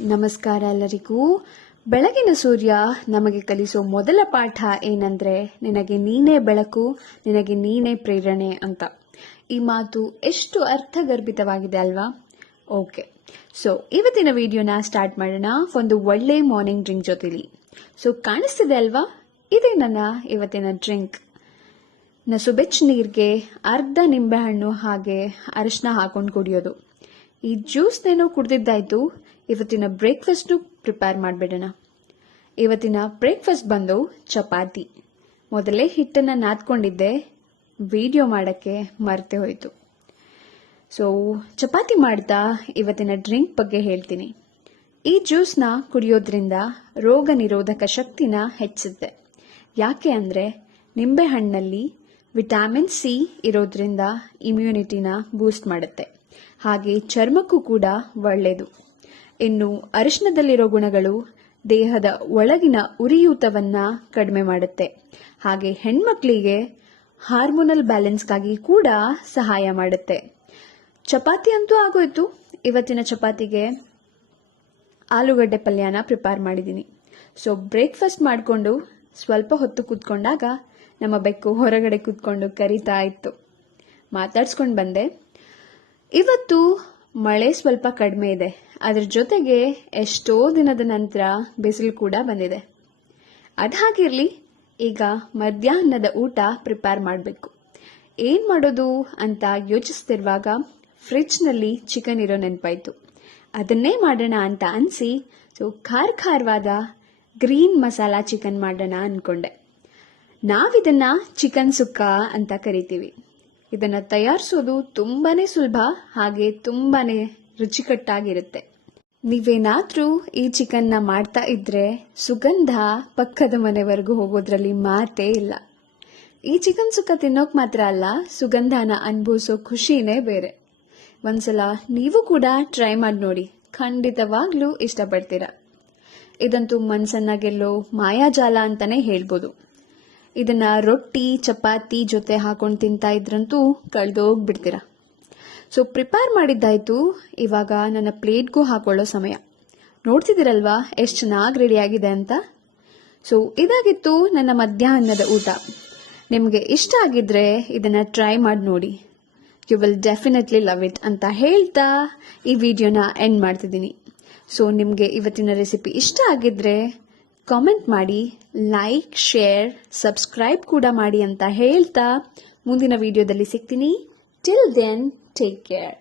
ನಮಸ್ಕಾರ ಎಲ್ಲರಿಗೂ. ಬೆಳಗಿನ ಸೂರ್ಯ ನಮಗೆ ಕಲಿಸೋ ಮೊದಲ ಪಾಠ ಏನಂದ್ರೆ, ನಿನಗೆ ನೀನೇ ಬೆಳಕು, ನಿನಗೆ ನೀನೇ ಪ್ರೇರಣೆ ಅಂತ. ಈ ಮಾತು ಎಷ್ಟು ಅರ್ಥಗರ್ಭಿತವಾಗಿದೆ ಅಲ್ವಾ? ಓಕೆ. ಸೊ ಇವತ್ತಿನ ವಿಡಿಯೋನ ಸ್ಟಾರ್ಟ್ ಮಾಡೋಣ ಒಂದು ಒಳ್ಳೆ ಮಾರ್ನಿಂಗ್ ಡ್ರಿಂಕ್ ಜೊತೆಲಿ. ಸೊ ಕಾಣಿಸ್ತಿದೆ ಅಲ್ವಾ? ಇದೇ ನನ್ನ ಇವತ್ತಿನ ಡ್ರಿಂಕ್ ನಸುಬೆಚ್ಚ ನೀರಿಗೆ ಅರ್ಧ ನಿಂಬೆಹಣ್ಣು ಹಾಗೆ ಅರಿಶಿನ ಹಾಕೊಂಡು ಕುಡಿಯೋದು. ಈ ಜ್ಯೂಸ್ನೇನೋ ಕುಡ್ದಿದ್ದಾಯ್ತು. ಇವತ್ತಿನ ಬ್ರೇಕ್ಫಾಸ್ಟ್ನು ಪ್ರಿಪೇರ್ ಮಾಡಿಬಿಡೋಣ. ಇವತ್ತಿನ ಬ್ರೇಕ್ಫಾಸ್ಟ್ ಬಂದು ಚಪಾತಿ. ಮೊದಲೇ ಹಿಟ್ಟನ್ನು ನಾದ್ಕೊಂಡಿದ್ದೆ. ವಿಡಿಯೋ ಮಾಡೋಕ್ಕೆ ಮರೆತೆ ಹೋಯಿತು. ಸೊ ಚಪಾತಿ ಮಾಡ್ತಾ ಇವತ್ತಿನ ಡ್ರಿಂಕ್ ಬಗ್ಗೆ ಹೇಳ್ತೀನಿ. ಈ ಜ್ಯೂಸ್ನ ಕುಡಿಯೋದ್ರಿಂದ ರೋಗ ನಿರೋಧಕ ಶಕ್ತಿನ ಹೆಚ್ಚುತ್ತೆ ಯಾಕೆ ಅಂದರೆ ನಿಂಬೆಹಣ್ಣಲ್ಲಿ ವಿಟಮಿನ್ ಸಿ ಇರೋದ್ರಿಂದ ಇಮ್ಯುನಿಟಿನ ಬೂಸ್ಟ್ ಮಾಡುತ್ತೆ. ಹಾಗೆ ಚರ್ಮಕ್ಕೂ ಕೂಡ ಒಳ್ಳೆಯದು. ಇನ್ನು ಅರಿಶಿನದಲ್ಲಿರೋ ಗುಣಗಳು ದೇಹದ ಒಳಗಿನ ಉರಿಯೂತವನ್ನು ಕಡಿಮೆ ಮಾಡುತ್ತೆ. ಹಾಗೆ ಹೆಣ್ಮಕ್ಳಿಗೆ ಹಾರ್ಮೋನಲ್ ಬ್ಯಾಲೆನ್ಸ್ಗಾಗಿ ಕೂಡ ಸಹಾಯ ಮಾಡುತ್ತೆ. ಚಪಾತಿ ಅಂತೂ ಆಗೋಯ್ತು. ಇವತ್ತಿನ ಚಪಾತಿಗೆ ಆಲೂಗಡ್ಡೆ ಪಲ್ಯನ ಪ್ರಿಪೇರ್ ಮಾಡಿದ್ದೀನಿ. ಸೊ ಬ್ರೇಕ್ಫಾಸ್ಟ್ ಮಾಡಿಕೊಂಡು ಸ್ವಲ್ಪ ಹೊತ್ತು ಕೂತ್ಕೊಂಡಾಗ ನಮ್ಮ ಬೆಕ್ಕು ಹೊರಗಡೆ ಕೂತ್ಕೊಂಡು ಕರಿತಾ ಇತ್ತು. ಮಾತಾಡ್ಸ್ಕೊಂಡು ಬಂದೆ. ಇವತ್ತು ಮಳೆ ಸ್ವಲ್ಪ ಕಡಿಮೆ ಇದೆ. ಅದ್ರ ಜೊತೆಗೆ ಎಷ್ಟೋ ದಿನದ ನಂತರ ಬಿಸಿಲು ಕೂಡ ಬಂದಿದೆ. ಅದಾಗಿರಲಿ ಈಗ ಮಧ್ಯಾಹ್ನದ ಊಟ ಪ್ರಿಪೇರ್ ಮಾಡಬೇಕು. ಏನ್ ಮಾಡೋದು ಅಂತ ಯೋಚಿಸ್ತಿರುವಾಗ ಫ್ರಿಡ್ಜ್ನಲ್ಲಿ ಚಿಕನ್ ಇರೋ ನೆನಪಾಯ್ತು. ಅದನ್ನೇ ಮಾಡೋಣ ಅಂತ ಅನ್ಸಿ, ಸೊ ಖಾರ ಖಾರವಾದ ಗ್ರೀನ್ ಮಸಾಲಾ ಚಿಕನ್ ಮಾಡೋಣ ಅಂದ್ಕೊಂಡೆ ನಾವಿದನ್ನು ಚಿಕನ್ ಸುಕ್ಕ ಅಂತ ಕರಿತೀವಿ. ಇದನ್ನ ತಯಾರಿಸೋದು ತುಂಬಾನೇ ಸುಲಭ, ಹಾಗೆ ತುಂಬಾನೇ ರುಚಿಕಟ್ಟಾಗಿರುತ್ತೆ. ನೀವೇನಾದರೂ ಈ ಚಿಕನ್ನ ಮಾಡ್ತಾ ಇದ್ರೆ ಸುಗಂಧ ಪಕ್ಕದ ಮನೆವರೆಗೂ ಹೋಗೋದ್ರಲ್ಲಿ ಮಾತೇ ಇಲ್ಲ. ಈ ಚಿಕನ್ ಸುಕ್ಕ ತಿನ್ನೋಕ್ ಮಾತ್ರ ಅಲ್ಲ, ಸುಗಂಧನ ಅನುಭವಿಸೋ ಖುಷಿನೇ ಬೇರೆ. ಒಂದ್ಸಲ ನೀವು ಕೂಡ ಟ್ರೈ ಮಾಡಿ ನೋಡಿ, ಖಂಡಿತವಾಗ್ಲೂ ಇಷ್ಟಪಡ್ತೀರಾ. ಇದಂತೂ ಮನ್ಸನ್ನ ಗೆಲ್ಲೋ ಮಾಯಾಜಾಲ ಅಂತಾನೆ ಹೇಳ್ಬೋದು. ಇದನ್ನ ರೊಟ್ಟಿ, ಚಪಾತಿ ಜೊತೆ ಹಾಕೊಂಡು ತಿಂತಾ ಇದ್ರಂತೂ ಕಳೆದೋಗ್ಬಿಡ್ತೀರ? So prepare ಮಾಡಿದ್ದಾಯಿತು. ಇವಾಗ ನನ್ನ ಪ್ಲೇಟ್ಗೂ ಹಾಕೊಳ್ಳೋ ಸಮಯ. ನೋಡ್ತಿದ್ದೀರಲ್ವಾ ಎಷ್ಟು ಚೆನ್ನಾಗಿ ರೆಡಿ ಆಗಿದೆ ಅಂತ? ಸೊ ಇದಾಗಿತ್ತು ನನ್ನ ಮಧ್ಯಾಹ್ನದ ಊಟ. ನಿಮಗೆ ಇಷ್ಟ ಆಗಿದ್ರೆ ಇದನ್ನ ಟ್ರೈ ಮಾಡಿ ನೋಡಿ. You will definitely love it ಅಂತ ಹೇಳ್ತಾ ಈ ವಿಡಿಯೋನ ಎಂಡ್ ಮಾಡ್ತಿದ್ದೀನಿ. ಸೊ ನಿಮಗೆ ಇವತ್ತಿನ ರೆಸಿಪಿ ಇಷ್ಟ ಆಗಿದ್ರೆ ಕಾಮೆಂಟ್ ಮಾಡಿ ಲೈಕ್ ಶೇರ್ ಸಬ್ಸ್ಕ್ರೈಬ್ ಕೂಡ ಮಾಡಿ ಅಂತ ಹೇಳ್ತಾ ಮುಂದಿನ ವಿಡಿಯೋದಲ್ಲಿ ಸಿಗ್ತೀನಿ. Till then take care